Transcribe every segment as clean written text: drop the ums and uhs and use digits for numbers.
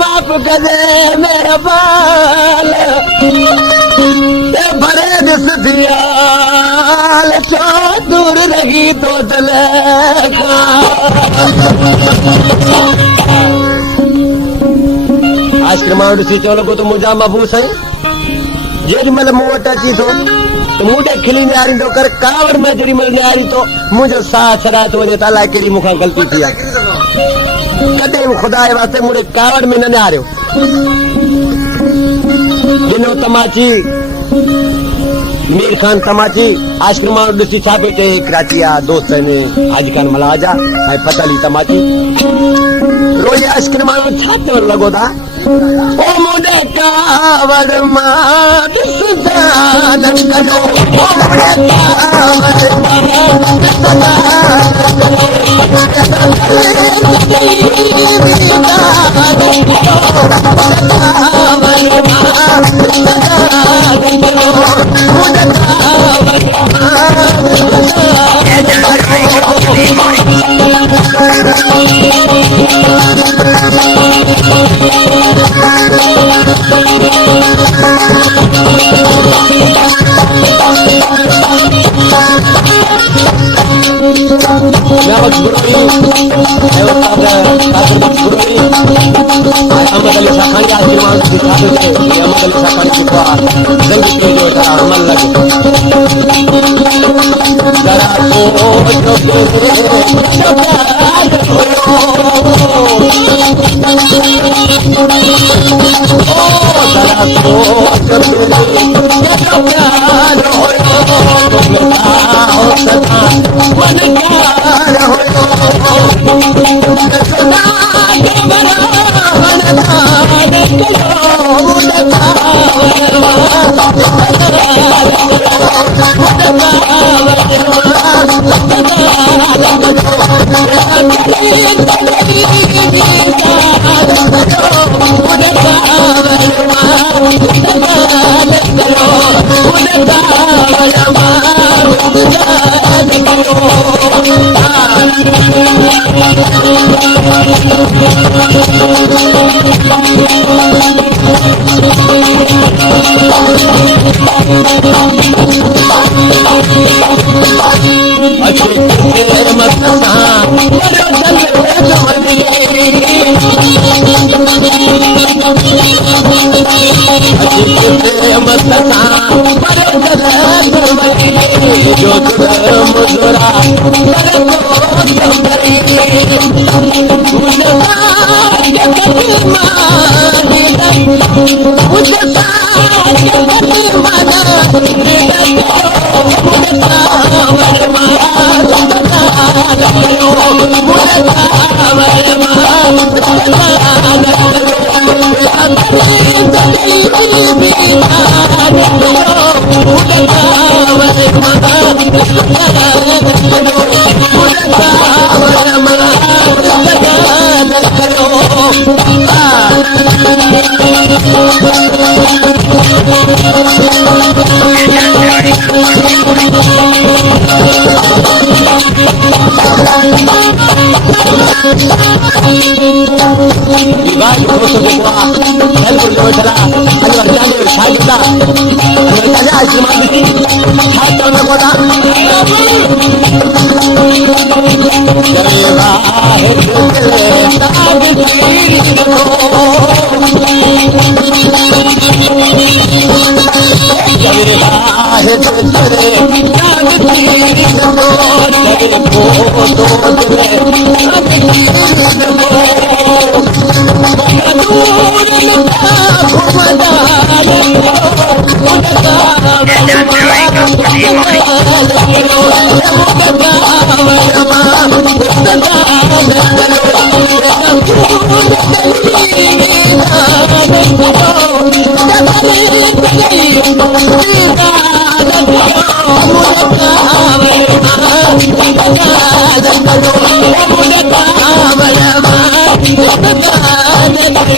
माफ़ कजे मेरा बाल भरे दिस दियाल छो दूर रही तो दिल आश्रमां ॾिसी चवण लॻो त मुंहिंजा महबूस आहिनि जेॾी महिल मूं वटि अची थो त मूंखे खिली निहारींदो कर कावड़ में जेॾी महिल निहारी थो मुंहिंजो साह छॾाए थो वञे त अलाए कहिड़ी मूंखां ग़लती थी आहे कॾहिं ख़ुदा जे वास्ते मूंखे कावड़ में न निहारियो ॾिनो तमाची मीर खान तमाची आश्रम ॾिसी छा पई चए कराची जा दोस्त आहिनि हाजी खान मलाजा ऐं पताली तमाची रोज़ आश्रम छा चवण लॻो था ओ मुंहिंजे कावड़ मां ॾिस ध्यानु कजो ओ मुंहिंजे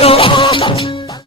Yo